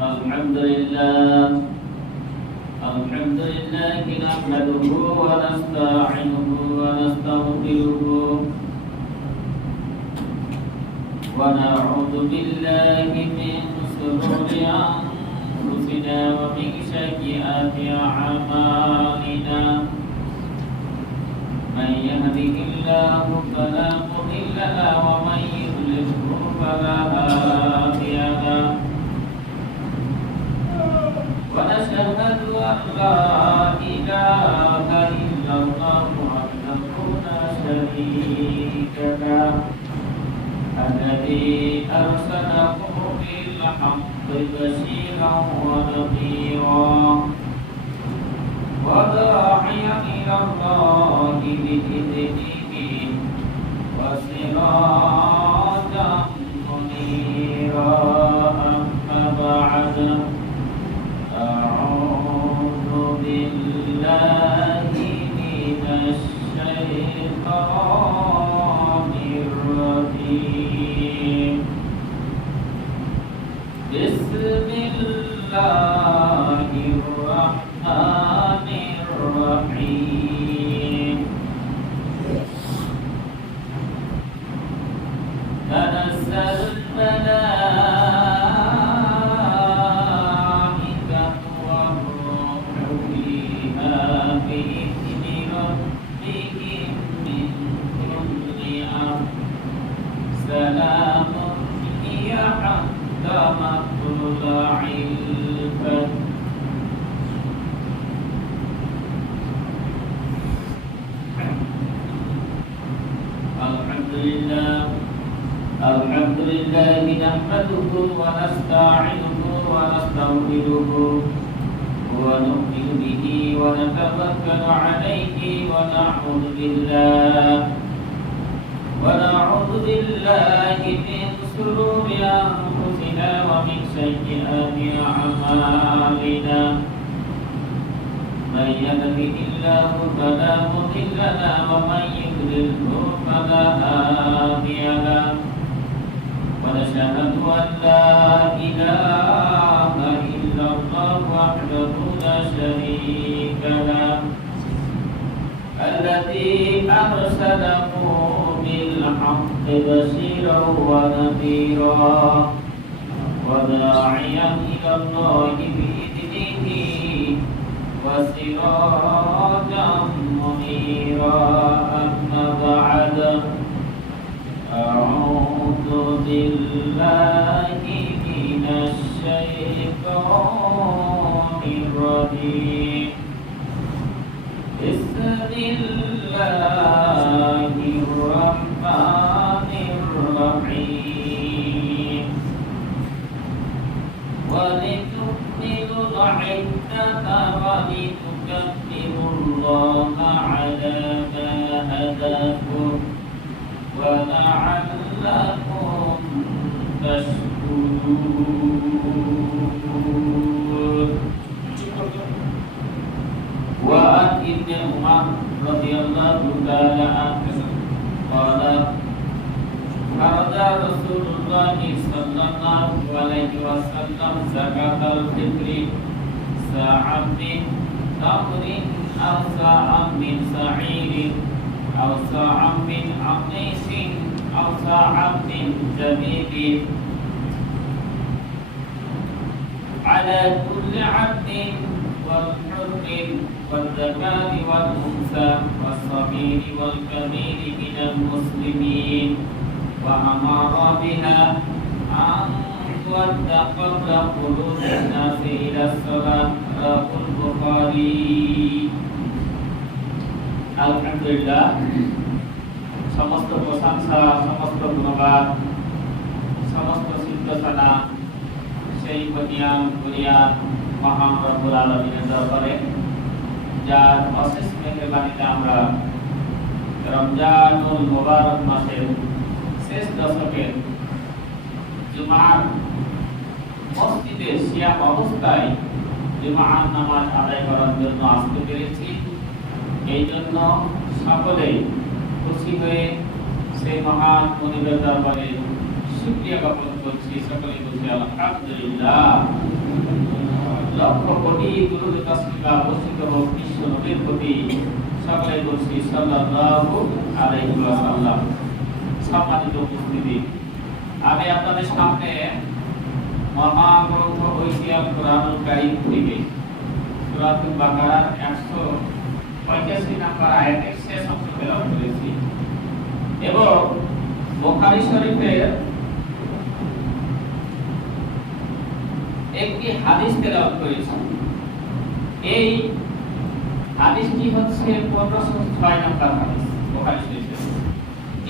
الحمد لله نحمده ونستعينه ونستغفره ونعوذ بالله من شرور أنفسنا ومن سيئات أعمالنا من يهده الله فلا مضل له ومن يضلله فلا هادي له ونشهد أن لا إله إلا الله وحده لا شريك له الذي أرسله بالحق بشيرا ونذيرا وداعيا إلى الله بإذنه وسراجا منيرا أما بعد أعوذ بالله من الشيطان الرجيم بسم الله الرحمن الرحيم تنزل الملائكة والروح فيها بإذن ربهم من كل أمر سلام هي حتى مطلع الفجر الحمد لله نحمده ونستعينه ونستغفره ونؤمن به ونتوكل عليه ونعوذ بالله من شرور أنفسنا ومن سيئات أعمالنا من يهده الله فلا مضل له ومن يضلله فلا هادي له ونشهد أن لا إله إلا الله وحده لا شريك له الذي أرسله بالحق بشيرا ونذيرا وداعيا إلى الله بإذنه وسراجا منيرا أما بعد أعوذ بالله من الشيطان الرجيم بسم الله الرحمن الرحيم ولتكملوا العدة ولتكبروا الله على ما هداكم ولعلكم تشكرون وعن ابن عمر رضي الله تعالى عنه قال خرج رسول الله صلى الله عليه وسلم زكاة الفطر ساعة من تمر أو ساعة من شعير أو ساعة من عقيس أو ساعة من زبيب على كل عبد والحر والذكر والأنثى والصغير والكبير من المسلمين وأمر بها أن تؤد قبل خروج الناس إلى الصلاة رواه البخاري আলহামদুলিল্লাহ সমস্ত প্রশংসা সমস্ত গুণগান সমস্ত সিদ্ধসানা সেই বনিয়ান কুরিয়ান মহান রব্বুল আলামিনের দরবারে যার অশেষ মেহেরবানিতে আমরা রমজানুল মুবারক মাসের শেষ দশকের জুমার মসজিদে সিয়াম অবস্থায় জুমার নামাজ আদায় করার জন্য আসতে পেরেছি। এই জন্য সকলেই খুশি হয়ে সেই মহান মনিবের দরবারে শুকরিয়া জ্ঞাপন করছি, সকলে বলছি আলহামদুলিল্লাহ। লক্ষ কোটি দুরূদ তাসলিমা বর্ষিত হোক বিশ্ব নবীর প্রতি, সকলে বলছি সাল্লাল্লাহু আলাইহি ওয়াসাল্লাম। সম্মানিত উপস্থিতি, আমি আপনাদের সামনে মহাগ্রন্থ ঐতিহাস কোরআনুল কারীম থেকে সূরাতুল বাকারার 185 নম্বর আয়াতের শেষ অংশ তেলাওয়াত করেছি এবং বুখারী শরীফের একটি হাদিস তেলাওয়াত করেছি। এই হাদিসটি হচ্ছে 1506 নম্বর হাদিস বুখারী শরীফের।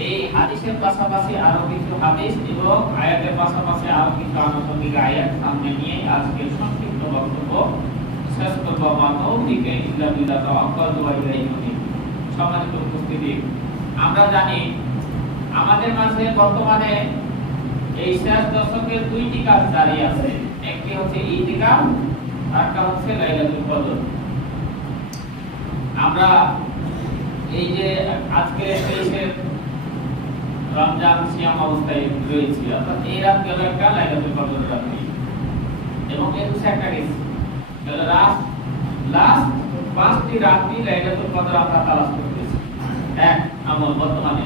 এই হাদিসের পাশাপাশি আরো কিছু হাদিস এবং আয়াতের পাশাপাশি আরো কিছু আনুষঙ্গিক আয়াত সামনে নিয়ে আজকের সংক্ষিপ্ত বক্তব্য শেষ করব। মানবিকে ইসলাম বিল্লাহ তাওয়াক্কাল ওয়া ইলাইহি মুনীব। সম্মানিত উপস্থিতি, আমরা জানি আমাদের মাঝে বর্তমানে এই শেষ দশকের দুইটি কাজ জারি আছে। একটি হচ্ছে ইতিকাফ, আরেকটা হচ্ছে লাইলাতুল কদর। আমরা এই যে আজকে এসে রমজান সিয়াম অবস্থায় রয়েছি, অর্থাৎ এই রাত গেল একটা লাইলাতুল কদর রাত্রি এবং এর একটা গেছে লাস্ট 5টি রাত্রি লাইলাতুল কদর আমরা তালাশ করতেছি। এক আমল বর্তমানে,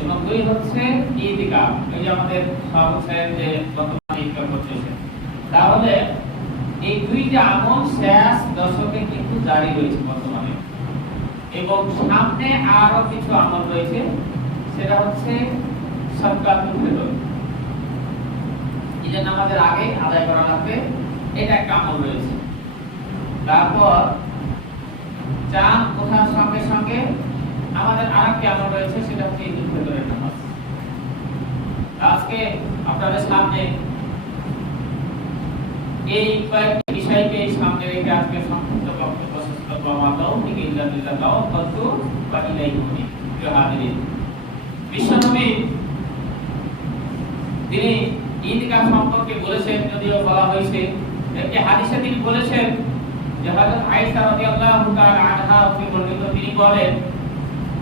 এবং দুই হচ্ছে ইতিকাফ। এই যে আমাদের সব হচ্ছে যে বর্তমানে ইতিকাফ করতেছে, তাহলে এই দুইটা আমল শেষ দশকে কিন্তু জারি রয়েছে বর্তমানে, এবং সামনে আরো কিছু আমল রয়েছে। সেটা হচ্ছে সাদকাতুল ফিতর, এটা নামাজের আগে আদায় করা লাগবে, এটা একটা আমল রয়েছে। তারপর চাঁদ ওঠার সঙ্গে সঙ্গে আমাদের আরেকটি আমল রয়েছে, সেটা হচ্ছে ঈদুল ফিতরের নামাজ। আজকে আপনাদের সামনে এই কয়েকটি বিষয়কে সামনে রেখে আজকে সংক্ষিপ্ত বক্তব্য শেষ করব। মাতাউফিক ইল্লা বিল্লাহ তাওয়াক্কালতু ওয়া ইলাইহি মুনীব। প্রিয় হাজিরিন, বিশ্বনবী তিনি ইতিকাফ সম্পর্কে বলেছেন, যদিও বলা হয়েছে একটি হাদিসে তিনি বলেছেন যে হযরত আয়েশা রাদিয়াল্লাহু তাআলা আনহা থেকে বর্ণিত, তিনি বলেন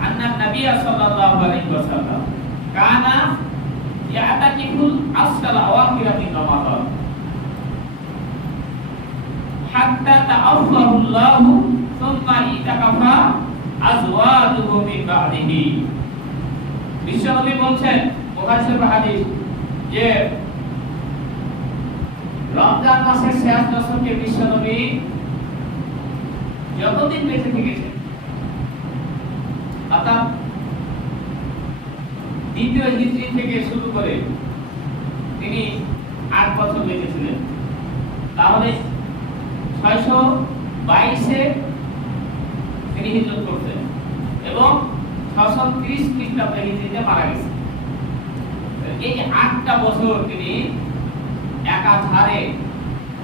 আন্না নবী সাল্লাল্লাহু আলাইহি ওয়াসাল্লাম কানা ইয়াতাকিফুল আসরা আওয়াখিরা মিন রমাদান হাত্তা তাআফফাহুল্লাহু সুম্মা ইতাকাফা আজওয়াজুহু মিন বা'দিহি। বিশ্বনবী বলছেন, বুখারী শরীফের হাদিস, যে রমজান মাসের শেষ দশকে বিশ্বনবী যতদিন বেঁচে থেকেছেন, অর্থাৎ দ্বিতীয় হিজরি থেকে শুরু করে তিনি 8 বছর বেঁচে ছিলেন। তাহলে 622-এ তিনি হিজরত করতেন এবং 630 খ্রিস্টাব্দে হিজরিতে মারা গেছেন। এই 8টা বছর তিনি একাধারে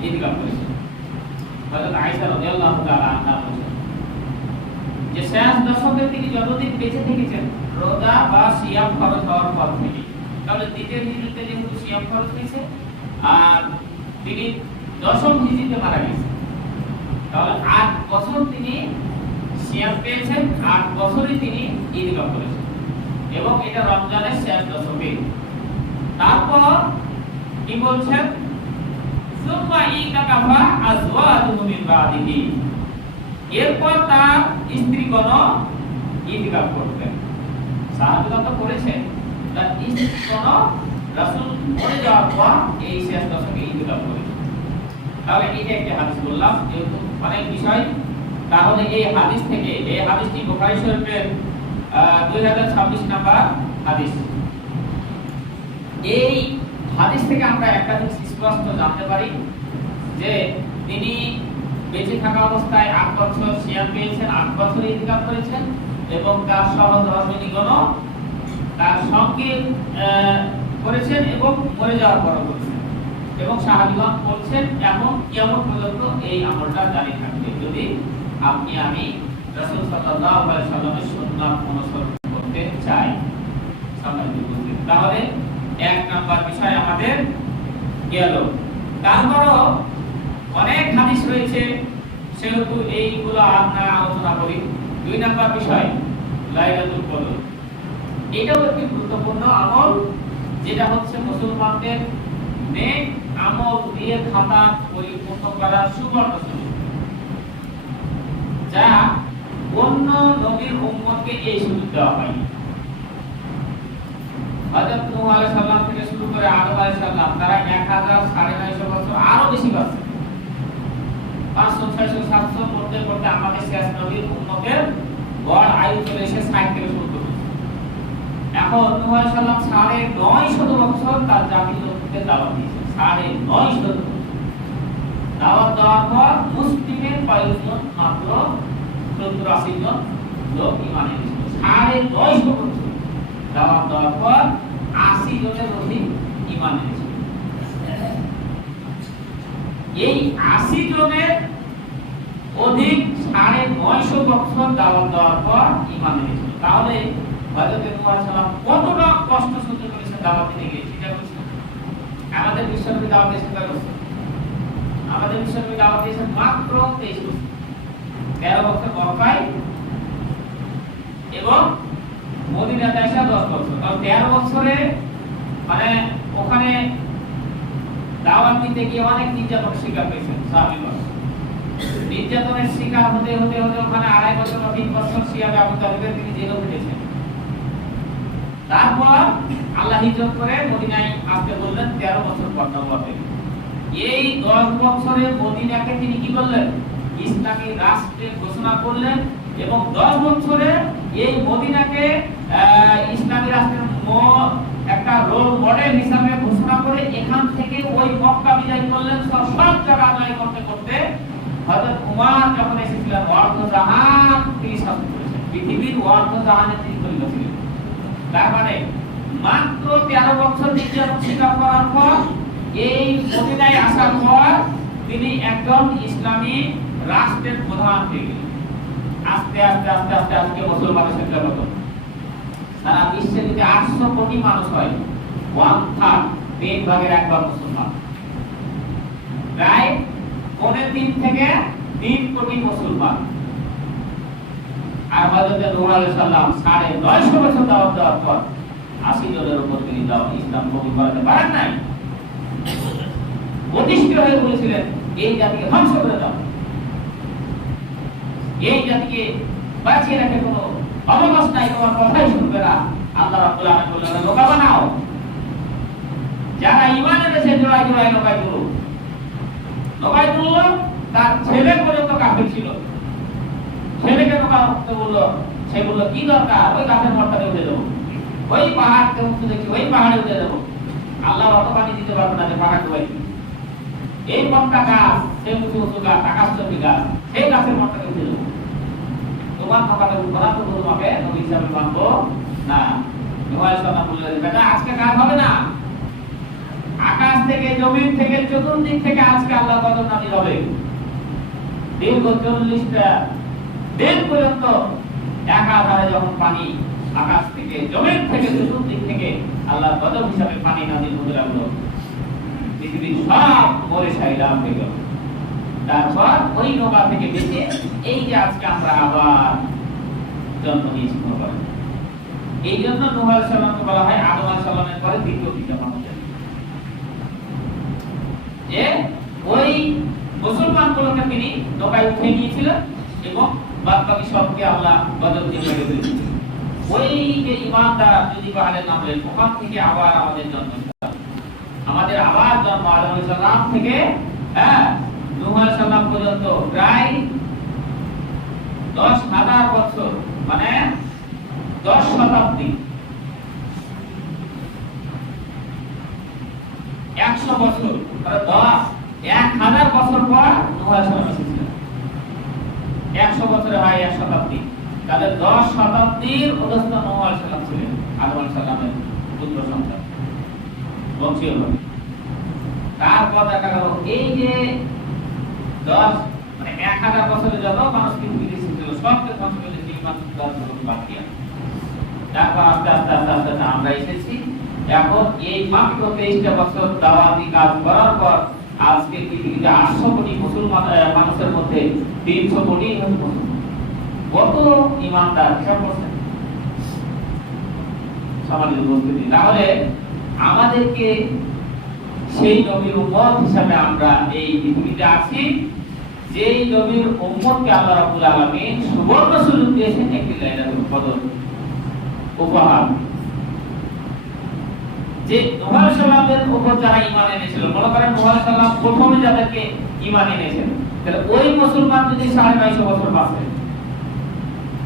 ইতিকাফ করেছেন। হযরত আয়েশা রাদিয়াল্লাহু তাআলা আনহা বলেন যে শেষ দশকে তিনি যতদিন বেঁচে থেকেছেন রোজা বা সিয়াম ফরজ হওয়ার পর থেকে, তাহলে দ্বিতীয় হিজরিতে যেহেতু সিয়াম ফরজ হয়েছে আর তিনি 10ম হিজরিতে মারা গেছেন, তাহলে 8 বছর তিনি সিয়াম পেয়েছেন, 8 বছরই তিনি ইতিকাফ করেছেন, এবং এটা রমজানের শেষ দশকে। তারপর কি বলছেন, সুম্মা ইতাকাফা আজওয়াজুহু মিন বা'দিহি, এরপর তার স্ত্রীগণ ইতিকাফ করতেন। সাহাবীগণ তো করেছেন, তার স্ত্রীগণ রাসূল মরে যাওয়ার পর এই শেষ দশকে ইতিকাফ করেছেন। তাহলে এটা একটা হাদিস বললাম, যেহেতু অনেক বিষয়, তাহলে এই হাদিস থেকে, এই হাদিসটি বুখারী শরীফের 2026 নম্বর হাদিস। এই হাদিস থেকে আমরা একটা জিনিস স্পষ্ট জানতে পারি যে তিনি বেঁচে থাকা অবস্থায় 8 বছর সিয়াম পেয়েছেন, 8 বছর ইতিকাফ করেছেন, এবং তার সহধর্মিণীগণ তার সঙ্গে করেছেন এবং মরে যাওয়ার পরও করেছেন, এবং সাহাবীগণ বলছেন এমন কিয়ামত পর্যন্ত এই আমলটা জারি থাকবে যদি আপনি আমি রাসূল সাল্লাল্লাহু আলাইহি ওয়াসাল্লামের সুন্নাত অনুসরণ করতে চাই। তাহলে এক নাম্বার বিষয় আমাদের গেল। তারপরও অনেক হাদিস রয়েছে, সেহেতু এইগুলো আমরা আলোচনা করি। 2 নাম্বার বিষয় লাইলাতুল কদর, এটাও একটি গুরুত্বপূর্ণ আমল যেটা হচ্ছে মুসলমানদের নেক আমল দিয়ে খাতা পরিপূর্ণ করার সুবর্ণ সুযোগ, যা অন্য নবীর উম্মতকে এই সুযোগ দেওয়া হয়নি। হযরত নূহ আলাইহিস সালাম থেকে শুরু করে আদম আলাইহিস সালাম, তারা 1000-950 বছর আরো বেশি বাঁচে। 500-600-700 পড়তে পড়তে আমাদের শেষ নবীর উম্মতের গড় আয়ু চলে এসে 60 থেকে 70 বছর। এখন নূহ আলাইহিস সালাম 950 বছর তার জাতির লোককে দাওয়াত দিয়েছেন। 950 দাওয়াত দেওয়ার পর মুসলিমের কয়েকজন মাত্র 70-80 জন লোক ঈমান এনেছিল। 950 বছর দাওয়াত দেওয়ার পর 80 জনের অধিক ঈমান এনেছিল। এই 80 জনের অধিক 950 বছর দাওয়াত দেওয়ার পর ঈমান এনেছিল। তাহলে হযরত নূহ আলাইহিস সালাম কতটা কষ্ট সহ্য করেছেন দাওয়াত দিতে গিয়ে, চিন্তা করছেন? আমাদের বিশ্বনবী দাওয়াত দিয়েছেন কয় বছর? আমাদের বিশ্বনবী দাওয়াত দিয়েছেন মাত্র 23 বছর। 13 বছর মক্কায় এবং মদিনাতে এসে 10 বছর। তাহলে 13 বছরে মানে ওখানে দাওয়াত দিতে গিয়ে অনেক নির্যাতনের শিকার হয়েছেন সাহাবীগণ। নির্যাতনের শিকার হতে হতে হতে ওখানে 2.5 বছর বা 3 বছর সিয়াবে আবু তালিবের তিনি জেলে উঠেছেন। তারপর আল্লাহ হিজরত করে মদিনায় আসতে বললেন 13 বছর পর নবুয়তে। এই 10 বছরে মদিনাকে তিনি কি করলেন? ইসলামী রাষ্ট্রে ঘোষণা করলেন এবং 10 বছরে এই মদিনাকে ইসলামী রাষ্ট্রের একটা রোল মডেল হিসাবে ঘোষণা করে এখান থেকে ওই মক্কা বিজয় করলেন। সব জায়গা জয় করতে করতে হযরত উমর যখন এসেছিলেন ওয়ার্ধজাহান তিনি শাসন করেছেন। পৃথিবীর ওয়ার্ধজাহানে তিনি খলিফা ছিলেন। তার মানে মাত্র 13 বছর নির্যাতন স্বীকার করার পর এই মদিনায় আসার পর তিনি একজন ইসলামী রাষ্ট্রের প্রধান হয়ে গেলেন। আস্তে আস্তে আস্তে আস্তে আজকে মুসলমানের সংখ্যা কত? সারা বিশ্বে যদি 800 কোটি মানুষ হয়, 1/3 3 ভাগের 1 ভাগ মুসলমান। প্রায় 3.5 থেকে 3 কোটি মুসলমান। আর হযরত নূহ আলাইহিস সালাম 950 বছর দাওয়াত দেওয়ার পর 80 জনের উপর তিনি ইসলাম কবুল করাতে পারেন নাই। অতিষ্ঠ হয়ে বলেছিলেন এই জাতিকে ধ্বংস করে দাও, এই জাতিকে বাঁচিয়ে রাখে কোনো অবকাশ নাই, তোমার কথাই শুনবে না। আল্লাহ রাব্বুল আলামিন বললেন নৌকা বানাও, যারা ঈমান এনেছে জোড়ায় জোড়ায় নৌকায় তুলো। নৌকায় তুললো, তার ছেলে পর্যন্ত কাফির ছিল। ছেলেকে নৌকা উঠতে বললো, সে বললো কি দরকার, ওই গাছের মর্যাদা উঠে দেবো, ওই পাহাড়কে উঠতে দেখি ওই পাহাড়ে উঠে দেবো। আল্লাহ অত পানি দিতে পারবে না যে পাহাড় ডুবাই এই মক্কা গাছ, সেই উঁচু উঁচু গাছ, আকাশচুম্বী গাছ, সেই গাছের মর্যাদা উঠে দেবো। তোমার মক্কাতে উঠবো না, তো তোমাকে নবী হিসাবে মানবো না। নূহ আলাইহিস সালাম বললেন বেটা আজকে কাজ হবে না, আকাশ থেকে জমিন থেকে চতুর্দিক থেকে আজকে আল্লাহ গজব নাযিল হবে। দীর্ঘ 40টা দিন পর্যন্ত একাধারে যখন পানি আকাশ থেকে জমিন থেকে চতুর্দিক থেকে আল্লাহ গজব হিসাবে পানি নাযিল হতে লাগলো, পৃথিবীর সব মরে ছাইলাম হয়ে গেল। তারপর ওই নৌকা থেকে বেঁচে এই যে আজকে আমরা আবার জন্ম নিয়েছি নৌকা। এই জন্য নূহ আলাইহিস সালামকে বলা হয় আদম আলাইহিস সালামের পরে দ্বিতীয় পিতা মানুষ। যে ওই মুসলমান গুলোকে তিনি নৌকায় উঠে নিয়েছিলেন এবং বাকি সবকে আল্লাহ গজব দিয়ে মেরে দিয়েছিলেন। ওই যে ঈমানদার যদি পাহাড়ে নামলেন, ওখান থেকে আবার আমাদের জন্ম, আমাদের আবার জন্ম আদম আলাইহিস সালাম থেকে নূহ আলাইহিস সালাম পর্যন্ত প্রায় 10,000 বছর, মানে 10 শতাব্দী, 100 বছর, 1000 বছর পর নূহ আলাইহিস সালাম এসেছিলেন। 100 বছরে হয় 1 শতাব্দী, তাহলে 10 শতাব্দীর অধস্থ নূহ আলাইহিস সালাম ছিলেন আদম আলাইহিস সালামের পুত্র সন্তান বংশীয় ভাবে। তারপর দেখা গেল এই যে 10 মানে 1000 বছরে যত মানুষ পৃথিবীতে এসেছিল সবকে ধ্বংস করে দিয়ে ঈমান বাকি আছে। তারপর আস্তে আস্তে আস্তে আস্তে আমরা এসেছি। এখন এই মাত্র 23টা বছর দাওয়াতি কাজ করার পর আজকে পৃথিবীতে 800 কোটি মুসলমান মানুষের মধ্যে 300 কোটি মুসলমান। কত ঈমানদার হিসাব করছেন সমাজের উপস্থিতি। তাহলে আমাদেরকে সেই নবীর উম্মত হিসাবে আমরা এই পৃথিবীতে আছি, যেই নবীর উম্মতকে আল্লাহ রাব্বুল আলামিন সুবর্ণ সুযোগ দিয়েছেন একটি লাইলাতুল কদর উপহার। যে নূহ আলাইহিস সালামের উপর যারা ঈমান এনেছিল, মনে করেন নূহ আলাইহিস সালাম প্রথমে যাদেরকে ঈমান এনেছেন, তাহলে ওই মুসলমান যদি 950 বছর বাঁচে,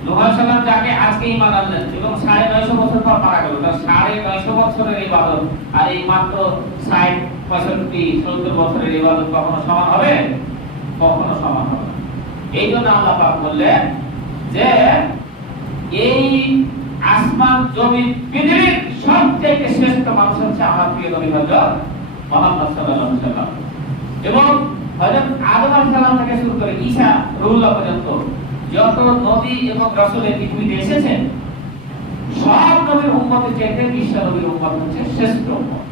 নূহ আলাইহিস সালাম যাকে আজকে ঈমান আনলেন এবং 950 বছর পর মারা গেল, তার 950 বছরের ইবাদত আর এই মাত্র 60 65 70 বছরের ইবাদত কখনো সমান হবে? কখনো সমান হবে না। এই জন্য আল্লাহ পাক বললেন যে এই আসমান জমিন পৃথিবীর সবথেকে শ্রেষ্ঠ মানুষ হচ্ছে আমার প্রিয় নবী হযরত মুহাম্মদ সাল্লাল্লাহু আলাইহি ওয়াসাল্লাম। এবং হযরত আদম আলাইহিস সালাম থেকে শুরু করে ঈসা রুহুল্লাহ পর্যন্ত যত নবী এবং রাসূলের পৃথিবীতে এসেছেন, সব নবীর উম্মতের চাইতে বিশ্ব নবীর উম্মত হচ্ছে শ্রেষ্ঠ উম্মত।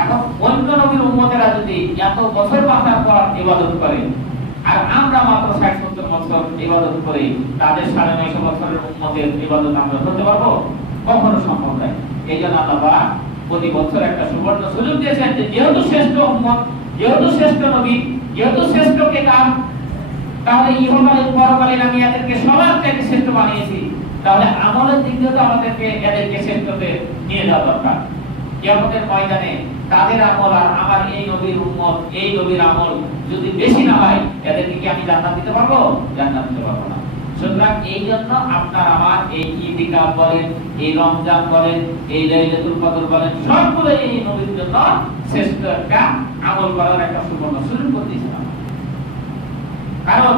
এখন অন্য নবীর উম্মতেরা যদি এত বছর বাঁচার পর ইবাদত করে, আর আমরা মাত্র 60-70 বছর ইবাদত করি, তাদের 950 বছরের উম্মতের ইবাদত আমরা করতে পারবো? কখনো সম্ভব নয়। এই জন্য আল্লাহ পাক প্রতি বছর একটা সুবর্ণ সুযোগ দিয়েছেন যে যেহেতু শ্রেষ্ঠ উম্মত, যেহেতু শ্রেষ্ঠ নবী, যেহেতু শ্রেষ্ঠ কিতাব, তাহলে ইহকালীন পরকালীন আমি এদেরকে সবার থেকে শ্রেষ্ঠ বানিয়েছি, তাহলে আমলের দিক দিয়ে তো আমাদেরকে এদেরকে শ্রেষ্ঠতে নিয়ে যাওয়া দরকার। কিয়ামতের ময়দানে তাদের আমল আর আমার এই নবীর উম্মত, এই নবীর আমল যদি বেশি না হয়, এদেরকে কি আমি জান্নাত দিতে পারবো? জান্নাত দিতে পারবো না। সুতরাং এই জন্য আপনার আমার এই ইতিকাফ বলেন, এই রমজান বলেন, এই লাইলাতুল কদর বলেন, সবগুলো এই নবীর জন্য শ্রেষ্ঠ একটা আমল করার একটা সুবর্ণ সুযোগ করে দিয়েছেন। কারণ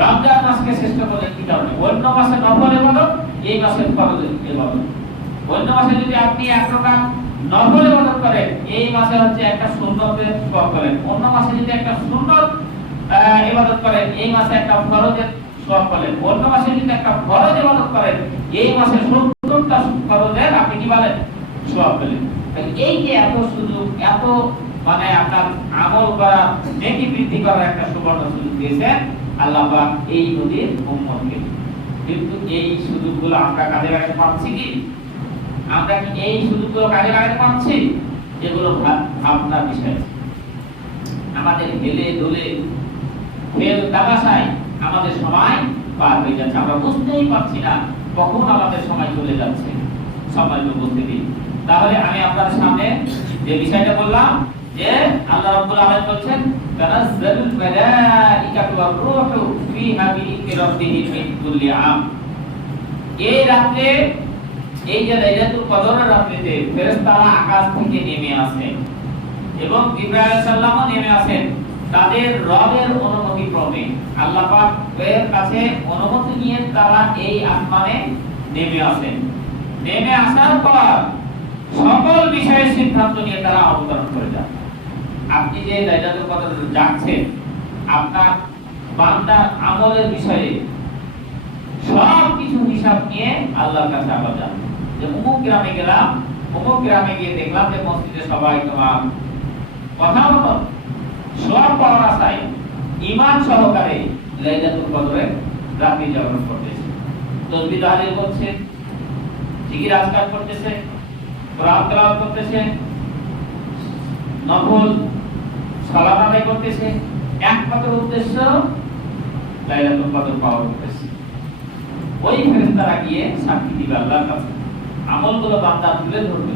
রমজান মাসকে শ্রেষ্ঠ বলেন কি কারণে? অন্য মাসে নফল ইবাদত, এই মাসে ফরজ ইবাদত। অন্য মাসে যদি আপনি এক প্রকার নফল ইবাদত করেন, এই মাসে হচ্ছে একটা সুন্নতের সওয়াব করেন। অন্য মাসে যদি একটা সুন্নত ইবাদত করেন, এই মাসে একটা ফরজের সওয়াব করেন। অন্য মাসে যদি একটা ফরজ ইবাদত করেন, এই মাসে 70টা ফরজের আপনি কি বলেন? সওয়াব পেলেন। এই যে এত সুযোগ, এত মানে আপনার আমল করা, নেকি বৃদ্ধি করার একটা সুবর্ণ সুযোগ দিয়েছেন আল্লাহ পাক এই নবীর উম্মতকে। কিন্তু এই সুযোগগুলো আমরা কাজে লাগাতে পারছি কি? আমরা কি এই সুযোগগুলো কাজে লাগাতে পারছি? এগুলো ভাবনার বিষয়। আমাদের হেলে দোলে খেল তামাশায় আমাদের সময় পার হয়ে যাচ্ছে, আমরা বুঝতেই পারছি না কখন আমাদের সময় চলে যাচ্ছে। সময়কে বুঝতে দিই। তাহলে আমি আপনাদের সামনে যে বিষয়টা বললাম যে আল্লাহ রাব্বুল আলামিন বলেন তানাজ্জালুল মালাইকাতু ওয়ার রূহু ফিহা বিইذনি রাব্বিহিম মিন কুল্লি আম। এই রাতে, এই যে লাইলাতুল কদরের রাতে ফেরেশতারা আকাশ থেকে নেমে আসেন এবং জিবরাইল আলাইহিস সালামও নেমে আসেন তাদের রবের অনুমতি ক্রমে। আল্লাহ পাকের কাছে অনুমতি নিয়ে তারা এই আসমানে নেমে আসেন। নেমে আসার পর সকল বিষয়ের সিদ্ধান্ত নিয়ে তারা অবতরণ করে যান। আপনি যে লাইলাতুল কদর যাচ্ছেন, আপনার বান্দার আমলের বিষয়ে সব কিছু হিসাব নিয়ে আল্লাহর কাছে আবার যান। যে অমুক গ্রামে গেলাম, অমুক গ্রামে গিয়ে দেখলাম যে মসজিদে সবাই তোমার কথা মতো সব পড়ার আশায় ঈমান সহকারে লাইলাতুল কদরের রাতে জাগরণ করতেছে, তাসবিহ তাহলিল করছে, জিকির আজকার করতেছে, কোরআন তেলাওয়াত করতেছে, নফল সালাত আদায় করতেছে। একমাত্র উদ্দেশ্য লাইলাতুল কদর পাওয়ার উদ্দেশ্য। ওই ফেরেশতারা গিয়ে সাক্ষী দিবে আল্লাহর কাছে, আমলগুলো বান্দা তুলে ধরবে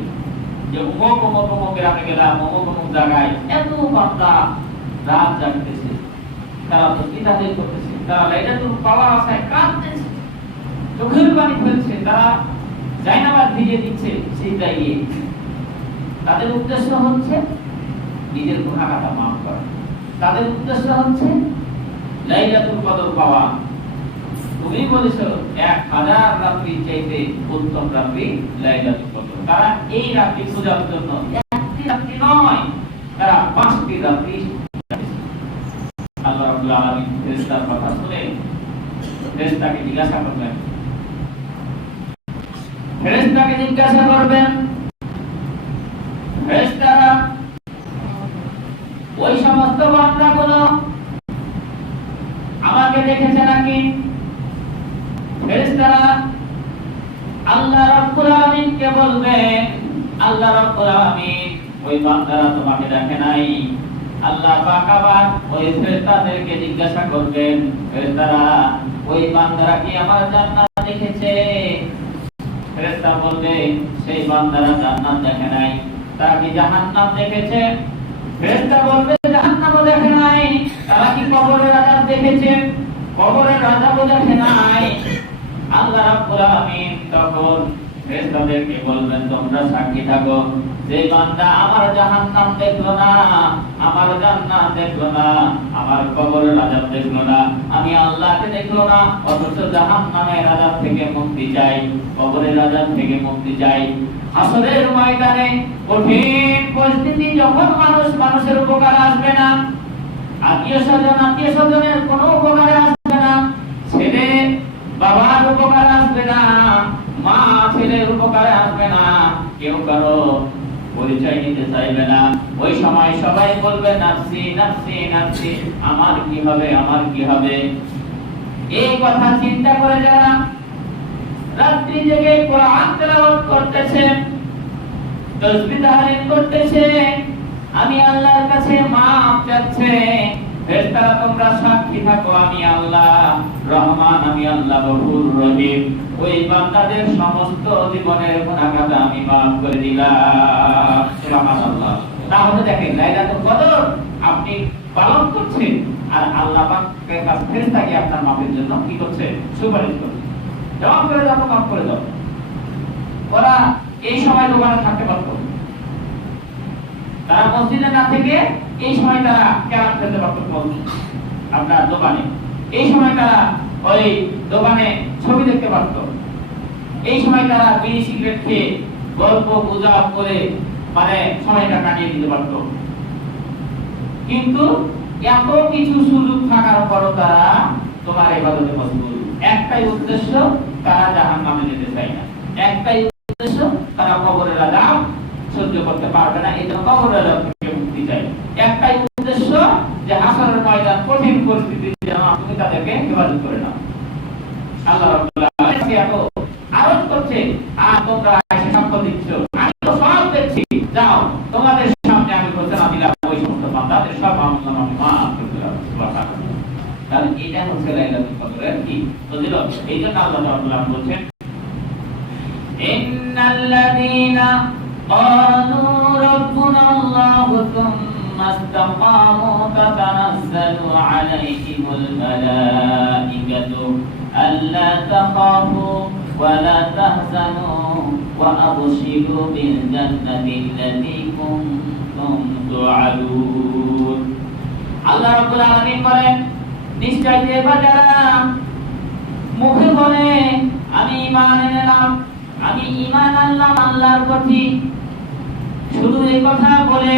যে অমুক অমুক অমুক গ্রামে গেলাম, অমুক অমুক জায়গায় এত বান্দা রাত জাগতেছে, তারা তাসবিহ তাহলিল করতেছে, তারা লাইলাতুল পাওয়ার আশায় কাঁদতেছে, চোখের পানি ফেলছে, তারা জায়নামাজ ভিজিয়ে দিচ্ছে সিজদায় গিয়ে। তাদের উদ্দেশ্য হচ্ছে নিজের গুনাহগাতা মাফ করা, তাদের উদ্দেশ্য হচ্ছে লাইলাতুল কদর পাওয়া। তুমি বলেছো 1000 রাত্রি চাইতে উত্তম রাত্রি লাইলাতুল কদর। তারা এই রাত্রি খোঁজার জন্য একটি রাত্রি নয়, তারা 5টি রাত্রি। আল্লাহ রাব্বুল আলামিন ফেরেশতার কথা শুনে ফেরেশতাকে জিজ্ঞাসা করলেন, ফেরেশতাকে জিজ্ঞাসা করবেন, ফেরেশতারা ওই সমস্ত বান্দাগুলো আমাকে দেখেছে নাকি? ফেরেশতারা আল্লাহ রাব্বুল আলামিনকে বলবে, আল্লাহ রাব্বুল আলামিন ওই বান্দারা তোমাকে দেখে নাই। আল্লাহ পাক আবার ওই ফেরেশতাদেরকে জিজ্ঞাসা করবেন, ফেরেশতারা ওই বান্দারা কি আমার জান্নাত দেখেছে? ফেরেশতা বলবে সেই বান্দারা জান্নাত দেখে নাই। তারা কি জাহান্নাম দেখেছে? ফেরেশতা বলবে জাহান্নামও দেখে নাই। তারা কি কবরের আযাব দেখেছে? কবরের আযাবও দেখে নাই। আল্লাহ রাব্বুল আলামিন তখন ফেরেশতাদেরকে বলবেন তোমরা সাক্ষী থাকো, যে বান্দা আমার জাহান্নাম দেখলো না, আমার জান্নাত দেখলো না, আমার কবরের আযাব দেখলো না, আমি আল্লাহকে দেখলো না, অথচ জাহান্নামের আযাব থেকে মুক্তি চাই, কবরের আযাব থেকে মুক্তি চাই। হাসরের ময়দানে কঠিন পরিস্থিতি যখন মানুষের উপকার আসবে না, আত্মীয় স্বজনের কোনো উপকারে আসবে না, ছেলে বাবার উপকার আসবে না, মা ছেলের উপকারে আসবে না, কেউ কারো পরিচয় নিতে চাইবে না। ওই সময় সবাই বলবে নাফসি নাফসি নাফসি, আমার কি হবে, আমার কি হবে। এই কথা চিন্তা করে যারা রাত্রি জেগে কোরআন তেলাওয়াত করতেছে, তাসবিহ তাহলিল করতেছে, আমি আল্লাহর কাছে মাফ চাচ্ছে, ফেরেশতারা তোমরা সাক্ষী থাকো আমি আল্লাহ রহমান, আমি আল্লাহ গফুর রহিম, ওই বান্দাদের সমস্ত জীবনের গুনাহগাতা আমি মাফ করে দিলাম। সুবহানাল্লাহ। তাহলে দেখেন লাইলাতুল কদর আপনি পালন করছেন আর আল্লাহ পাকের কাছে ফেরেশতা কি আপনার মাফের জন্য কি করছে? সুপারিশ করছে, জবাব করে দাও, মাফ করে দাও। ওরা এই সময় দোকানে থাকতে পারত, তারা মসজিদে না থেকে এই সময় তারা ক্যারাম খেলতে পারত আপনার দোকানে, এই সময় তারা ওই দোকানে ছবি দেখতে পারত, এই সময় তারা বিড়ি সিগারেট খেয়ে গল্প গুজব করে মানে সময়টা কাটিয়ে দিতে পারত। কিন্তু এত কিছু সুযোগ থাকার পরও তারা তোমার ইবাদতে মশগুল। একটাই উদ্দেশ্য, তারা জাহান্নামে যেতে চায় না। একটাই উদ্দেশ্য, তারা কবরের আযাব সহ্য করতে পারবে না, এই জন্য কবরের আযাব থেকে মুক্তি চায়। একটাই উদ্দেশ্য যে হাসরের ময়দান কঠিন পরিস্থিতিতে যেন তুমি তাদেরকে হেফাজত করে নাও। আল্লাহ রাব্বুল আলামিন এত আরোপ করছে আর তোমরা এসে সাক্ষ্য দিচ্ছ, আমি তো সব দেখছি, যাও তোমাদের সামনে আমি ঘোষণা দিলাম ওই সমস্ত বান্দাদের সব আমল আমি মাফ করে দিলাম। সুবহানাল্লাহ। তাহলে এটা হচ্ছে লাইলাতুল কদরের কি ফজিলত। এই জন্য আল্লাহ রাব্বুল আলামিন বলেন ইন্নাল্লাযীনা ক্বালু রাব্বুনাল্লাহু সুম্মা ইসতাকামু তাতানাজ্জালু আলাইহিমুল মালাঈকাতু আল্লা তাখাফু ওয়া লা তাহজানু ওয়া আবশিরু বিল জান্নাতি আল্লাতী কুনতুম তুআদুন। আল্লাহ রাব্বুল আলামিন বলেন নিশ্চয় যে বান্দারা মুখে বলে আমি ঈমান এনেলাম, আমি ঈমান আনলাম আল্লাহর প্রতি, শুধু এই কথা বলে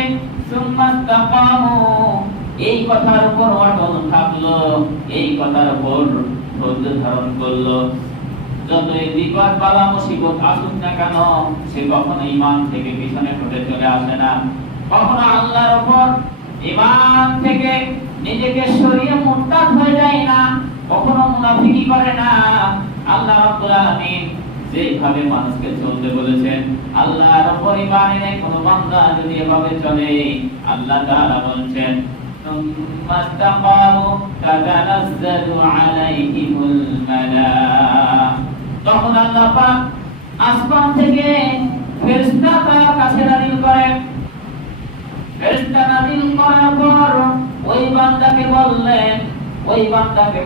সুম্মাস্তাকামু এই কথার উপর অটল থাকলো, এই কথার উপর ধৈর্য ধারণ করলো, যতই বিপদ বালা মুসিবত আসুক না কেন সে কখনো ঈমান থেকে পিছনে সরে চলে আসে না, কখনো আল্লাহর উপর ঈমান থেকে নিজেকে সরিয়ে মুরতাদ হয়ে যায় না, কখনো মুনাফিকি করে না। আল্লাহ রাব্বুল আলামিন যেভাবে মানুষকে চলতে বলেছেন, আল্লাহর উপর ঈমান এনে কোন বান্দা যদি এভাবে চলে, আল্লাহ তাআলা বলেন সুম্মাস্তাকামু তাতানাজ্জালু আলাইহিমুল মালাঈকা, তখন আল্লাহ পাক আসমান থেকে ফেরেশতা তার কাছে নাযিল করেন। ফেরেশতা নাযিল করার পর ওই বান্দাকে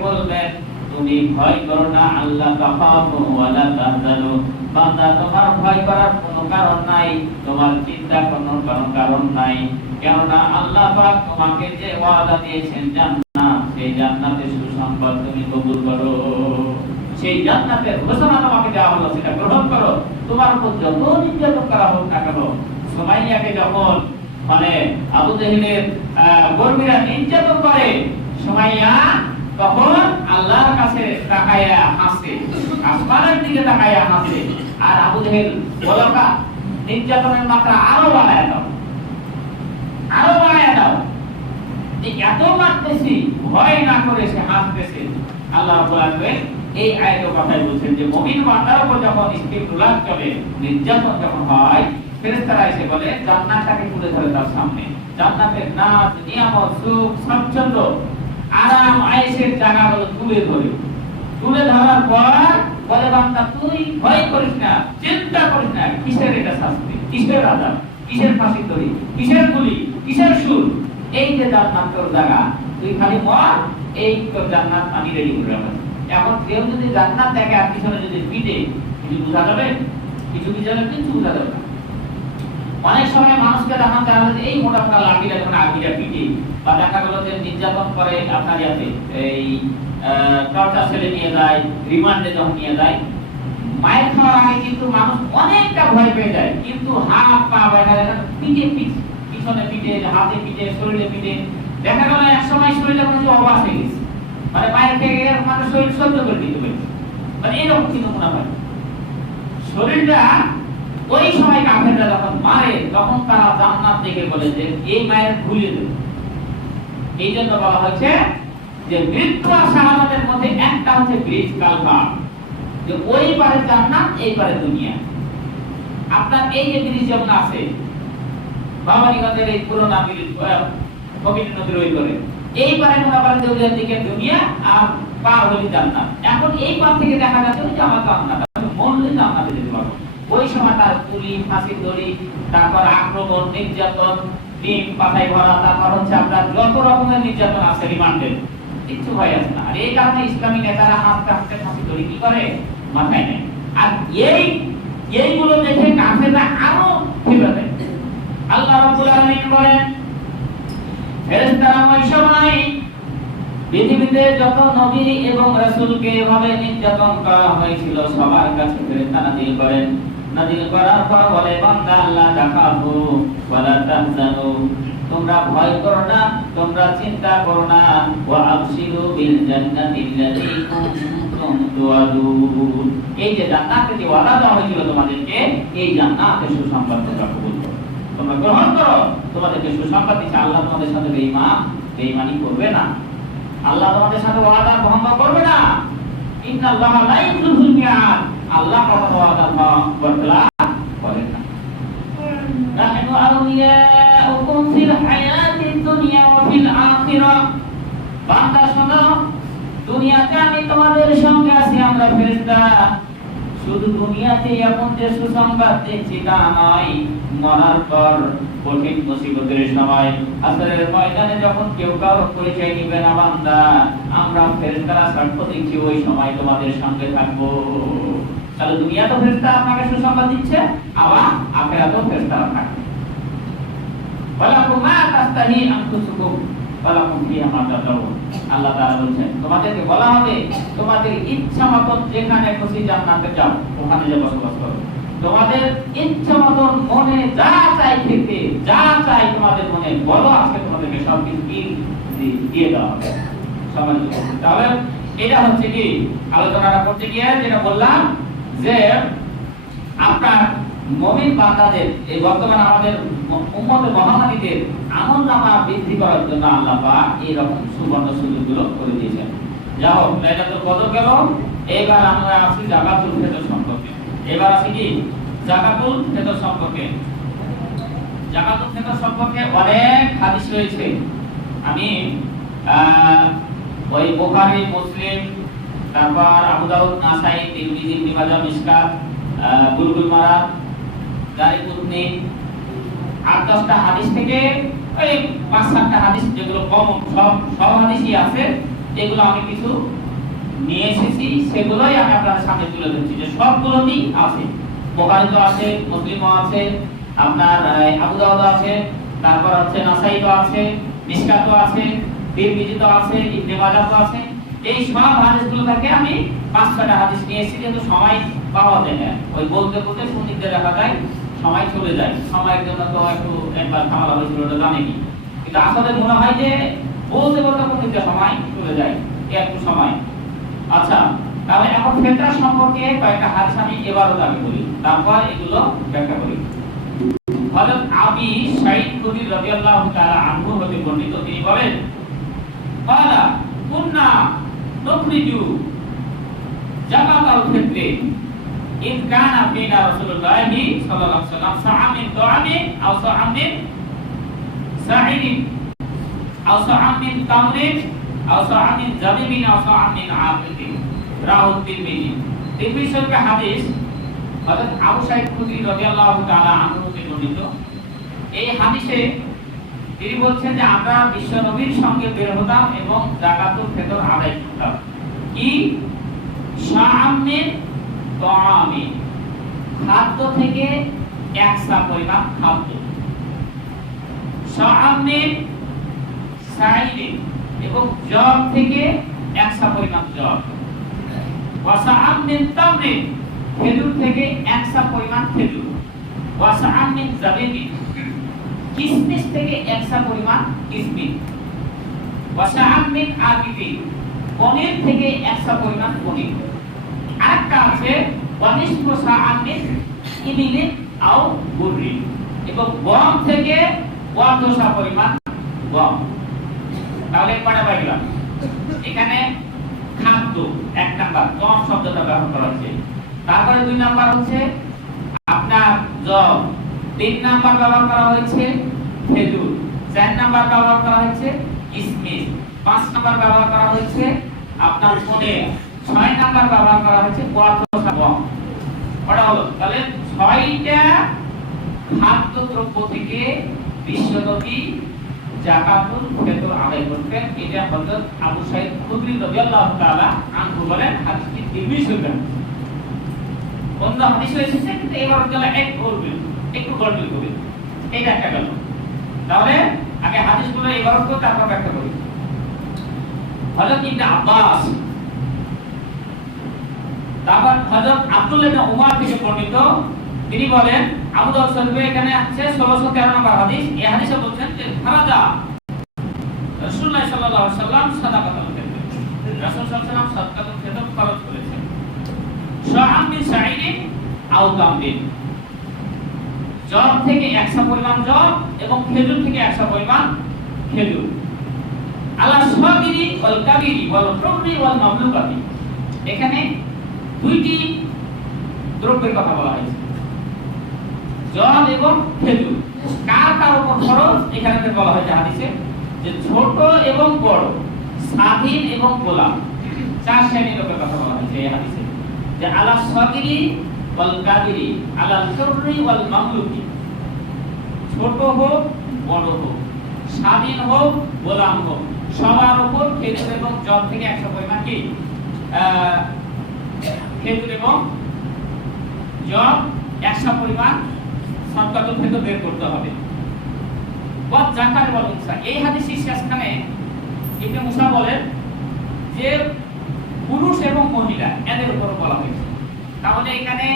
বলবেন তুমি ভয় করো না, আল্লাহ তাখাফু ওয়া লা তাহজানু, বান্দা তোমার ভয় করার কোনো কারণ নাই, তোমার চিন্তা করার কোনো কারণ নাই, কেননা আল্লাহ পাক তোমাকে যে ওয়াদা দিয়েছেন জান্নাত, সেই জান্নাতের সুসংবাদ তুমি কবুল করো, সেই জান্নাতের ঘোষণা তোমাকে দেওয়া হলো সেটা গ্রহণ করো। তোমার উপর যত নির্যাতন করা হোক না কেন, সুমাইয়াকে যখন মানে আবু জাহেলের কর্মীরা নির্যাতন করে, সুমাইয়া তখন আল্লাহর কাছে তাকায়া হাসে, আসমানের দিকে তাকায়া হাসে, আর আবু জাহেল বলকা নির্যাতনের মাত্রা আরো বাড়ায় দাও, আরো বাড়ায় দাও, এত মারতেছি ভয় না করে সে হাসতেছে। আল্লাহ বলেন এই আয়াতের কথাই বলছেন যে মুমিন বান্দার উপর যখন ইস্তিগফার চলে, নির্যাতন যখন হয়, ফেরেশতারা এসে বলে জান্নাতটাকে তুলে ধরে তার সামনে, জান্নাতের নাজ নিয়ামত সুখ স্বাচ্ছন্দ্য আরাম আয়েশের জায়গাগুলো তুলে ধরার পর বলে বান্দা তুই ভয় করিস না, চিন্তা করিস না, কিসের এটা শাস্তি, কিসের আযাব, কিসের ফাঁসি দড়ি, কিসের গুলি, কিসের সুর, এই যে জান্নাত তোর জায়গা, তুই খালি মর, এই তোর জান্নাত আমি রেডি করে রাখছি। এখন কেউ যদি জান্নাত দেখে আর পিছনে যদি পিটে, কিছু বোঝা যাবে? কিছু বোঝা যাবে না। অনেক সময় মানুষকে দেখান যায় যে এই মোটা মোটা লাঠিটা যখন আগুইটা পিটে বা দেখা গেল যে নির্যাতন করে আপনার ইয়াতে এই টর্চার সেলে নিয়ে যায়, রিমান্ডে যখন নিয়ে যায়, মায়ের খাওয়ার আগে কিন্তু মানুষ অনেকটা ভয় পেয়ে যায়, কিন্তু হাত পা পিছনে পিটে, হাতে পিটে, শরীরে পিটে, দেখা গেল এক সময় শরীরে কোনো অবাস হয়ে গেছে, মানে মায়ের খেয়ে গেলে মানে শরীর সহ্য করে দিতে পারছে, মানে এরকম কিন্তু মনে হয় শরীরটা। ওই সময় কাফেররা যখন মারে তখন তারা জান্নাত দেখে বলে যে এই মায়ের ভুলে দেবে। এই জন্য বলা হয়েছে যে মৃত্যু আর শাহাদাতের মধ্যে একটা হচ্ছে ব্রিজ কালভার্ট, যে ওই পারে জান্নাত এই পারে দুনিয়া। আপনার এই যে ব্রিজ যেমন আছে বাবারিগঞ্জের এই পুরোনো ব্রিজ ফকির নদীর ওই করে, এই পারে মনে করেন দেউলিয়ার দিকে দুনিয়া আর পার হলি জান্নাত। এখন এই পার থেকে দেখা যাচ্ছে যে আমার জান্নাত, মন হলে জান্নাতে যেতে পারবো। ওই সময় তার পুলি, ফাঁসি দড়ি, তারপর আক্রমণ, নির্যাতন, ডিম পাতায় ভরা, তারপর হচ্ছে আপনার যত রকমের নির্যাতন আছে রিমান্ডের, কিচ্ছু ভয় আছে না। আর এই কারণে ইসলামী নেতারা হাসতে হাসতে ফাঁসি দড়ি কি করে মাথায় নেয়। আর এইগুলো দেখে কাফেররা আরো ফেলে দেয়। আল্লাহ রাব্বুল আলামিন বলেন ফেরেশতারা ওই সময় পৃথিবীতে যত নবী এবং রাসূলকে এভাবে নির্যাতন করা হয়েছিল সবার কাছে ফেরেশতা নাযিল করার পর বলে বান্দা আল্লাহ তাকাফু ওয়ালা তাহজানু, তোমরা ভয় করো না, তোমরা চিন্তা করো না, ওয়া আবশিরু বিল জান্নাতি আল্লাতী কুনতুম তুআদুন, এই যে জান্নাতের যে ওয়াদা দেওয়া হয়েছিল তোমাদেরকে, এই জান্নাতের সুসংবাদ তোমরা কবুল করো, তোমরা গ্রহণ করো, তোমাদেরকে সুসংবাদ দিচ্ছে। আল্লাহ তোমাদের সাথে বেঈমানি করবে না, আল্লাহ তোমাদের সাথে ওয়াদা ভঙ্গ করবে না। ইন্নাল্লাহা লা ইউখলিফুল মিআদ, আল্লাহ কখনো ওয়াদা বরখলাফ করেন না। নাহনু আউলিয়াউকুম ফিল হায়াতিদ দুনিয়া ওয়া ফিল আখিরাহ, বান্দা শোনো, দুনিয়াতে আমি তোমাদের সঙ্গে আছি, আমরা ফেরেশতা, শুধু দুনিয়াতে এমন যে সুসংবাদ দিচ্ছি তা নয়, মরার পর কঠিন মুসিবতের সময় আসরের ময়দানে যখন কেউ কারো পরিচয় নিবে না বান্দা, আমরা ফেরেশতারা সাক্ষ্য দিচ্ছি ওই সময় তোমাদের সঙ্গে থাকবো। তাহলে দুনিয়া তো ফেরেশতা আপনাকে সুসংবাদ দিচ্ছে, আবার আখিরাতেও ফেরেশতারা থাকবে। ওয়ালাকুম মা তাস্তাহি আনফুসুকুম ওয়ালাকুম ফিহা মা তাদাউন, আল্লাহ তাআলা বলেন তোমাদেরকে বলা হবে তোমাদের ইচ্ছা মত যেখানে খুশি জান্নাতে যাও, ওখানে যে বসবাস করো, তোমাদের ইচ্ছা মত মনে যা চাই খেতে, যা চাই তোমাদের মনে বলো, আজকে তোমাদেরকে সব কিছু দিয়ে দেওয়া হবে। তাহলে এটা হচ্ছে কি আলোচনাটা করতে গিয়ে যেটা বললাম যে আপনার মুমিন বান্দাদের এই বর্তমান আমাদের উম্মতে মুহাম্মাদীদের আমলনামা বৃদ্ধি করার জন্য আল্লাহ পাক এই রকম সুবর্ণ সুযোগগুলো করে দিয়েছেন। যাও লাইলাতুল কদর গেল, এবার আমরা আসি জাকাতুল ফিতর সম্পর্কে। এবার আসি কি জাকাতুল ফিতর সম্পর্কে। জাকাতুল ফিতর সম্পর্কে অনেক হাদিস রয়েছে। আমি ওই বুখারী, মুসলিম, তারপর আবু দাউদ, নাসাই, তিরমিজি, ইবনে মাজাহ, মিশকাত, বুলবুল মারাত, দারিকুতনি ৮-১০টা হাদিস থেকে ওই ৫-৭টা হাদিস যেগুলো কম সব হাদিসই আছে, এগুলো আমি কিছু নিয়ে এসেছি, সেগুলোই আমি আপনাদের সামনে তুলে ধরছি যে সবগুলোতেই আছে। বুখারীতে আছে, মুসলিমও আছে, আপনার আবু দাউদ আছে, তারপর হচ্ছে নাসাইও আছে, মিশকাতও আছে, তিরমিজিও আছে, ইবনে মাজাহও আছে। এই সব হাদিসগুলো থেকে আমি ৫-৬টা হাদিস নিয়ে এসেছি, কিন্তু সময় পাওয়া যায় না, ওই বলতে বলতে সুন্নিতে দেখা যায় সময় চলে যায়। সময়ের জন্য তো একটু একবার থামালা হয়েছিল, ওটা জানেনি, কিন্তু আসলে মনে হয় যে বলতে বলতে প্রতিটা সময় চলে যায়, একটু সময়। আচ্ছা, তাহলে এখন ফিতরা সম্পর্কে কয়েকটা হাদিস আমি এবারও আগে বলি, তারপর এগুলো ব্যাখ্যা করি। হযরত আবি সাঈদ খুদরী রাদিয়াল্লাহু তাআলা আনহু হতে বর্ণিত, তিনি বলেন ক্বালা কুননা নুখরিজু যাকাতাল ফিতরি ইন কানা ফিনা রাসূলুল্লাহি সাল্লাল্লাহু আলাইহি ওয়াসাল্লাম সাআমিন দুআমিন আও সাআমিন সাঈদিন আও সাআমিন তামরিন আও সাআমিন জাবিবিন আও সাআমিন আবিদিন রাহু তিরমিজি। তিরমিজি শরীফের হাদিস হযরত আবু সাঈদ খুদরি রাদিয়াল্লাহু তাআলা আনহু থেকে বর্ণিত। এই হাদিসে তিনি বলছেন যে আমরা বিশ্ব নবীর সঙ্গে বের হতাম এবং যাকাতুল ফিতর আদায় করতাম। কি শাআমিন তাআমিন, খাদ্য থেকে একসা পরিমাণ খাদ্য, শাআমিন সাঈদিন এবং জব থেকে একসা পরিমাণ জব, ওয়া শাআমিন তামরিন, খেজুর থেকে একসা পরিমাণ খেজুর, ওয়া শাআমিন জাবিবিন, কিসমিস থেকে একসা পরিমাণ কিসমিস, ওয়া শাআমিন আবিদিন, পনির থেকে একসা পরিমাণ পনির। আরেকটা আছে ওয়া নিসফু শাআমিন ইবিলিন আও বুররিন, এবং গম থেকে ওয়া দোসা পরিমাণ গম। তাহলে কয়টা পাইলাম? এখানে খাদ্য এক নাম্বার গম শব্দটা ব্যবহার করা হচ্ছে, তারপরে দুই নাম্বার হচ্ছে আপনার জব, তিন নাম্বার ব্যবহার করা হয়েছে খেজুর, চার নাম্বার ব্যবহার করা হয়েছে কিসমিস, পাঁচ নাম্বার ব্যবহার করা হয়েছে আপনার পনির, ছয় নাম্বার ব্যবহার করা হয়েছে কোয়ার্টোসা গম। ওটা হলো তাহলে ছয়টা খাদ্যদ্রব্য থেকে বিশ্বনবী যাকাতুল ফিতর আদায় করতেন। এটা হযরত আবু সাঈদ খুদরি রাদিয়াল্লাহু তাআলা আনহু বলেন, হাদিসটি তিরমিজি শরীফে। অন্য হাদিসে এসেছে কিন্তু এবার গেলে একটু গড়বিল করবে, এটা একটা গেল। তাহলে আগে হাদিসগুলো এবার তো তারপর ব্যাখ্যা করি। হযরত ইবনে আব্বাস, তারপর হযরত আব্দুল্লাহ ইবনে উমর থেকে বর্ণিত, তিনি বলেন আবু দাউদ শরীফে এখানে আছে 1613 নম্বর হাদিস। এই হাদিসে বলছেন যে ফারাদা রাসূলুল্লাহ সাল্লাল্লাহু আলাইহি ওয়াসাল্লাম সাদাকাতুল ফিতর, রাসূল সাল্লাল্লাহু আলাইহি ওয়াসাল্লাম সাদাকাতুল ফিতর ফরজ করেছেন। শাআম মিন সাঈদিন আও তামরিন, জব থেকে একশো পরিমাণ জব এবং খেজুর থেকে একশো পরিমাণ খেজুর। আলা সাগিরি ওয়াল কাবিরি ওয়াল হুররি ওয়াল মামলুকাতি, এখানে দুইটি দ্রব্যের কথা বলা হয়েছে, জব এবং খেজুর। কার কার উপর খরচ এখানে বলা হয়েছে হাদিসে যে ছোট এবং বড়, স্বাধীন এবং গোলাম, চার শ্রেণীর লোকের কথা বলা হয়েছে এই হাদিসে। যে আলা সাগিরি ওয়াল কাবিরি আলা হুররি ওয়াল মামলুকি, ছোট হোক বড় হোক, স্বাধীন হোক গোলাম হোক, সবার উপর খেজুর এবং জব থেকে একশো পরিমাণ কি খেজুর এবং জব একশো পরিমাণ সাদাকাতুল ফিতর বের করতে হবে। ওয়াত যাকাত ওয়াল উনসা, এই হাদিসের শেষখানে ইবনে মুসা বলেন যে পুরুষ এবং মহিলা এদের উপর বলা হয়েছে। তাহলে এখানে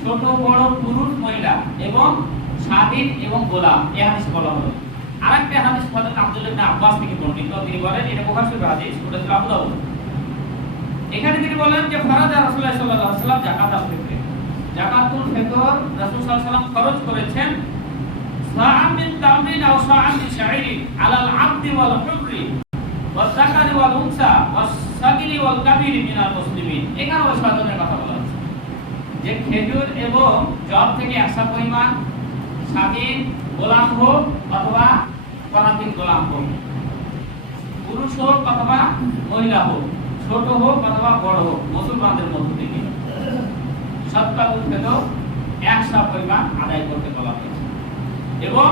ছোট বড়, পুরুষ মহিলা এবং স্বাধীন এবং গোলাম এই হাদিস বলা হলো। আরেকটা হাদিস হযরত আব্দুল্লাহ ইবনে আব্বাস থেকে বর্ণিত, তিনি বলেন এটা বুখারী শরীফের হাদিস, ওটা ছিল আবু দাউদ। এখানে তিনি বলেন যে ফারাদা রাসূলুল্লাহ সাল্লাল্লাহু আলাইহি ওয়াসাল্লাম যাকাতুল ফিতর, যাকাতুল ফিতর রাসূল সাল্লাল্লাহু আলাইহি ওয়াসাল্লাম ফরজ করেছেন সাআম মিন তামরিন আও সাআম মিন শাঈরিন আলাল আবদি ওয়াল হুররি ওয়াল যাকারি ওয়াল উনসা ওয়াস সাগিরি ওয়াল কাবিরি মিনাল মুসলিমিন। এখানে ওই স্বাধীনের কথা বলা হচ্ছে যে খেজুর এবং জব থেকে একশো পরিমাণ স্বাধীন গোলাম হোক অথবা পরাধীন গোলাম হোক, পুরুষ হোক অথবা মহিলা হোক, ছোট হোক অথবা বড় হোক, মুসলমানদের মধ্য থেকে সাদাকাতুল ফিতর একশো পরিমাণ আদায় করতে বলা হয়েছে। এবং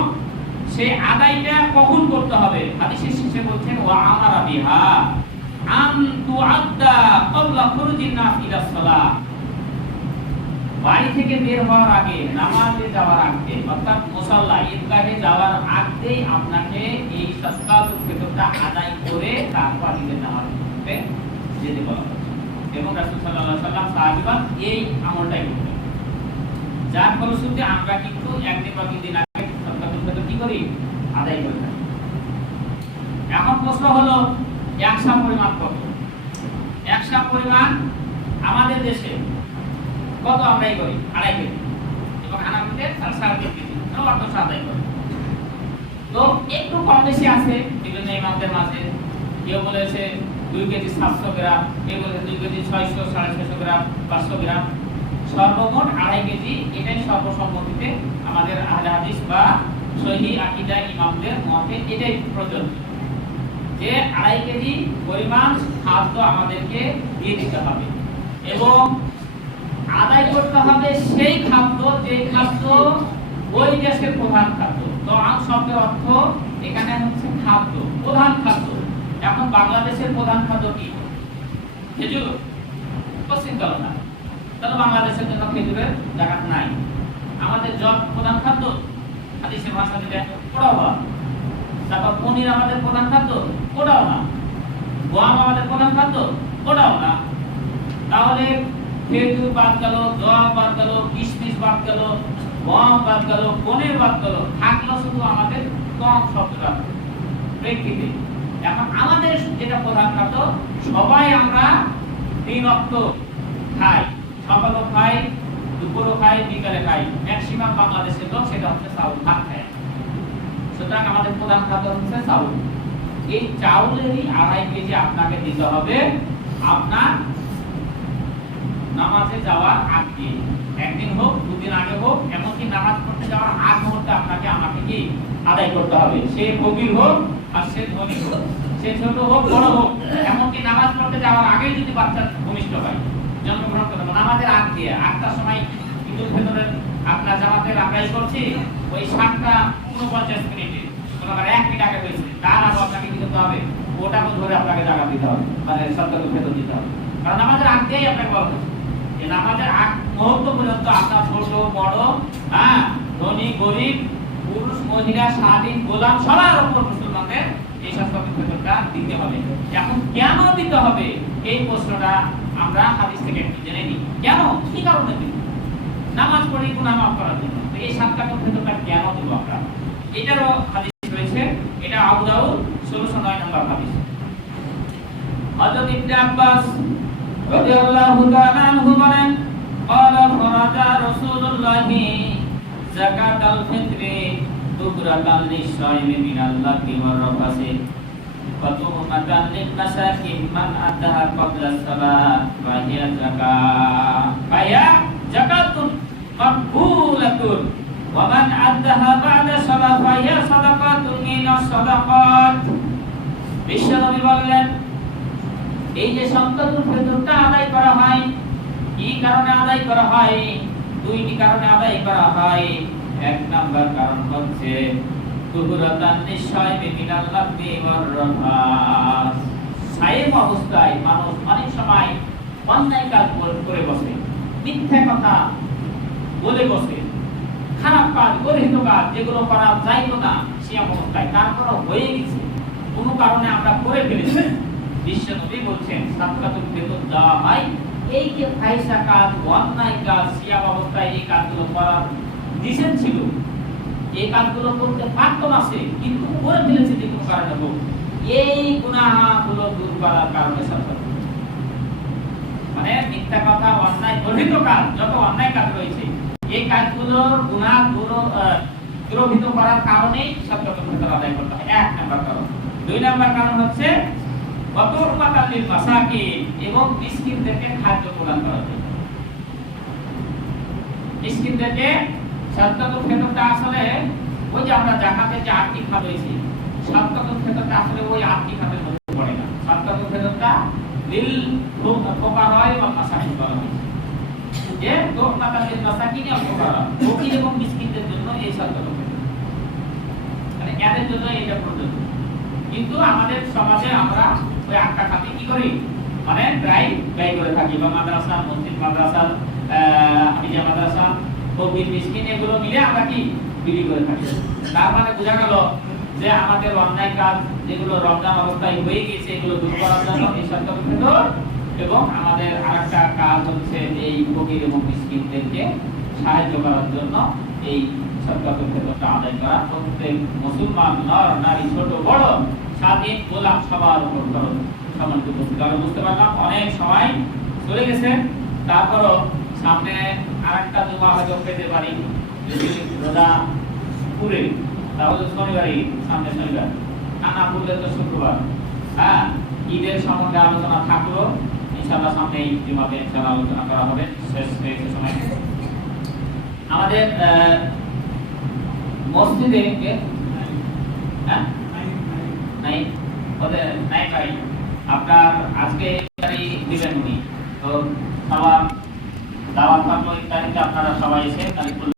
সেই আদায়টা কখন করতে হবে? হাদিসের শেষে বলছেন ওয়া আমারা বিহা আন তুআদ্দা ক্বাবলা খুরুজিন নাস ইলা সালাহ, বাড়ি থেকে বের হওয়ার আগে, নামাজে যাওয়ার আগে, অর্থাৎ মুসাল্লা ঈদগাহে যাওয়ার আগেই আপনাকে এই সাদাকাতুল ফিতরটা আদায় করে তারপর ঈদের নামাজ পড়তে যেতে বলা হয়েছে। এবং রাসূল সাল্লাল্লাহু আলাইহি ওয়াসাল্লাম সাহাবীগণ এই আমলটাই করতেন, যার ফলশ্রুতিতে আমরা কিন্তু একদিন বা দুই দিন আগে সাদাকাতুল ফিতর কি করি? আদায় করে থাকি। এখন প্রশ্ন হলো একশো পরিমাণ কত? একশো পরিমাণ আমাদের দেশে কত আমরাই করি? 2.5 কেজি, এবং হানাফিদের 3.5 কেজি অর্থ আদায় করে। তো একটু কম বেশি আছে বিভিন্ন ইমামদের মাঝে, কেউ বলেছে 2 কেজি 700 গ্রাম, কেউ বলেছে 2 কেজি 600, 650 গ্রাম, 500 গ্রাম, সর্বমোট 2.5 কেজি, এটাই সর্বসম্মতিতে আমাদের আহলে হাদিস বা সহিহ আকীদা ইমামদের মতে এটাই প্রযোজ্য যে 2.5 কেজি পরিমাণ খাদ্য আমাদেরকে দিয়ে দিতে হবে এবং আদায় করতে হবে সেই খাদ্য যে খাদ্য ওই দেশের প্রধান খাদ্য। তোআম শব্দের অর্থ এখানে হচ্ছে খাদ্য, প্রধান খাদ্য। এখন বাংলাদেশের প্রধান খাদ্য কি? খেজুর, পশ্চিম না, তাহলে বাংলাদেশের জন্য খেজুরের জাকাত নাই। আমাদের জব প্রধান খাদ্য, হাদিসের ভাষা দিলে ওটাও না। তারপর পনির আমাদের প্রধান খাদ্য, ওটাও না। গম আমাদের প্রধান খাদ্য, ওটাও না। তাহলে খেজুর বাদ গেল, জব বাদ গেল, কিশমিশ বাদ গেল, গম বাদ গেল, পনির বাদ গেল, থাকলো শুধু আমাদের কম শব্দটা প্রেক্ষিতে। এখন আমাদের যেটা প্রধান খাদ্য, সবাই আমরা 3 ওয়াক্ত খাই, সকালও খাই, দুপুরও খাই, বিকালে খাই। ম্যাক্সিমাম বাংলাদেশের লোক সেটা হচ্ছে চাউল ভাত খায়। সুতরাং আমাদের প্রধান খাদ্য হচ্ছে চাউল। এই চাউলেরই 2.5 কেজি আপনাকে দিতে হবে আপনার নামাজে যাওয়ার আগে। একদিন হোক, দুদিন আগে হোক, এমনকি নামাজ পড়তে যাওয়ার আগ মুহূর্তে আপনাকে আমাকে কি আদায় করতে হবে। সে ফকির হোক আর সে ধনী হোক, সে ছোট হোক বড় হোক, এমনকি নামাজ পড়তে যাওয়ার আগে যদি বাচ্চা ভূমিষ্ঠ হয়, জন্মগ্রহণ করতে হবে নামাজের আগ দিয়ে। 8টার সময় ঈদুল ফিতরের আপনার জামাতের আদায় করছি, ওই 7:49 মিনিটে কোনোবার 1 মিনিট আগে হয়েছে, তার আগে আপনাকে কি করতে হবে? ওটাকে ধরে আপনাকে জাকাত দিতে হবে, মানে সদকাতুল ফিতর দিতে হবে। কারণ নামাজের আগ দিয়েই আপনাকে বলা হয়েছে যে নামাজের আগ মুহূর্ত পর্যন্ত আপনার ছোট বড়, ধনী গরিব, পুরুষ মহিলা, স্বাধীন গোলাম সবার উপর মুসলমানদের এই সদকাতুল ফিতরটা দিতে হবে। এখন কেন দিতে হবে এই প্রশ্নটা আমরা হাদিস থেকে একটু জেনে নিই। কেন, কি কারণে দিব? নামাজ পড়ি গুনাহ মাফ করার জন্য। তো এই সদকাতুল ফিতরটা কেন দিব আমরা? এটারও হাদিস রয়েছে। এটা আবু দাউদ 1609 নম্বর হাদিস। হযরত ইবনে আব্বাস রাদিয়াল্লাহু তাআলা আনহু বলেন, ক্বালা ফারাজা রাসূলুল্লাহি যাকাতাল ফিতরি তুবরাতাল লিশ-শাইমি মিনাল্লাহি ওয়ার রাফাসি ফাতুমাতান লিল-মাসাকিন মান আদাহা ক্বাবলা as-সালাত ওয়া হিয়া যাকাত ফায়া যাকাতুন মাকবুলাতুন ওয়া মান আদাহা বা'দা সালাত ফায়া সাদাকাতুন মিনাস সাদাকাত। বিশ্বনবী বললেন, এই যে সদকাতুল ফিতরটা আদায় করা হয়, কি কারণে আদায় করা হয়? 2টি কারণে আদায় করা হয়। 1 নাম্বার কারণ হচ্ছে তুবরাতান লিশ-শাইমি মিনাল্লাহি ওয়ার রাফাস। সায়েম অবস্থায় মানুষ অনেক সময় অন্যায় কাজ করে বসে, মিথ্যা কথা বলে বসে, খারাপ কাজ, গর্হিত কাজ যেগুলো করা যাইতো না সিয়াম অবস্থায়, তারপরও হয়ে গেছে, কোনো কারণে আমরা করে ফেলেছি। বিশ্বনবী বলছেন সদকাতুল ফিতর দেওয়া হয় এই যে ফাহিশা কাজ, অন্যায় কাজ, সিয়াম অবস্থায় এই কাজগুলো করার নিষেধ ছিল, এই কাজগুলো করতে পারতো না সে, কিন্তু করে ফেলেছে যে কোনো কারণে হোক, এই গুনাহগুলো দূর করার কারণে সদকাতুল ফিতর। মানে মিথ্যা কথা, অন্যায় গর্হিত কাজ, যত অন্যায় কাজ রয়েছে এই কাজগুলোর গুনাহ দূরীভূত করার কারণেই সদকাতুল ফিতর আদায় করতে হয়। 1 নাম্বার কারণ। 2 নাম্বার কারণ হচ্ছে ওয়াতুরমাতাল লিল মাসাকিন, এবং মিসকিনদেরকে খাদ্য প্রদান করার জন্য। মিসকিনদেরকে সদকাতুল ফিতরটা আসলে ওই যে আমরা যাকাতের যে 8টি খাত রয়েছে, সদকাতুল ফিতরটা আসলে ওই 8টি খাতের মধ্যে পড়ে না। সদকাতুল ফিতরটা লিল ফুকারা ওয়াল মাসাকিন বলা হয়েছে, যে ওয়াতুরমাতাল লিল মাসাকিন ওয়াল ফুকারা, ফকির এবং মিসকিনদের জন্য এই সদকাতুল ফিতর, মানে এদের জন্য এটা প্রযোজ্য। কিন্তু আমাদের সমাজে আমরা ওই 8টা খাতে কি করি, মানে প্রায় ব্যয় করে থাকি, বা মাদ্রাসা, মসজিদ, মাদ্রাসা, হাফিজা মাদ্রাসা, ফকির মিসকিন এগুলো মিলে আমরা কি বিলি করে থাকি। তার মানে বোঝা গেল যে আমাদের অন্যায় কাজ যেগুলো রমজান অবস্থায় হয়ে গেছে এগুলো দূর করার জন্য এই সদকাতুল ফিতর, এবং আমাদের আরেকটা কাজ হচ্ছে এই ফকির এবং মিসকিনদেরকে সাহায্য করার জন্য এই সদকাতুল ফিতরটা আদায় করা প্রত্যেক মুসলমান নর নারী ছোট বড় স্বাধীন গোলাম সবার উপর খরচ সম্মানিত উপস্থিত। আমরা বুঝতে পারলাম অনেক সময় চলে গেছে, তারপরও সামনে আরেকটা জুমা হয়তো পেতে পারি, যদি রোজা পুরে তাহলে শনিবারই, সামনে শনিবার, আর না পুরলে তো শুক্রবার। ঈদের সম্বন্ধে আলোচনা থাকলো ইনশাআল্লাহ সামনে এই জুমাতে ইনশাআল্লাহ আলোচনা করা হবে। শেষ হয়েছে সময়। আমাদের মসজিদে হ্যাঁ নাই ওদের নাই ভাই আপনার আজকে দিবেন উনি, তো সবার দাওয়াত থাকলো ইফতারিতে, আপনারা সবাই এসে তারিখ